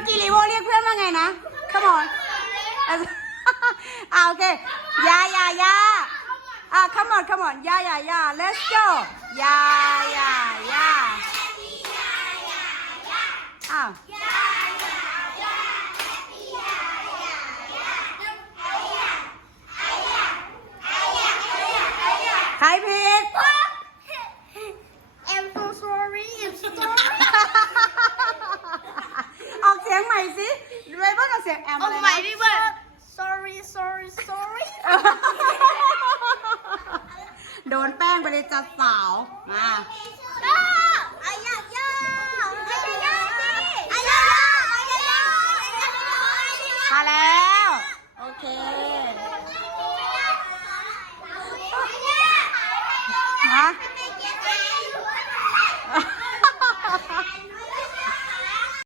มื่อกี้ลีโวเรียกเพื่อนว่าไงนะ Come on โอเคยา come on ยา let's go ยาอ้าวใครผิด I'm so sorry I'm sorry ออกเสียงใหม่สิไบเบิ้ลออกเสียงแอมอะไรนะ เอาใหม่พี่เบิร์ด sorry โดนแป้งไปเลยจัดสาวมา Ah!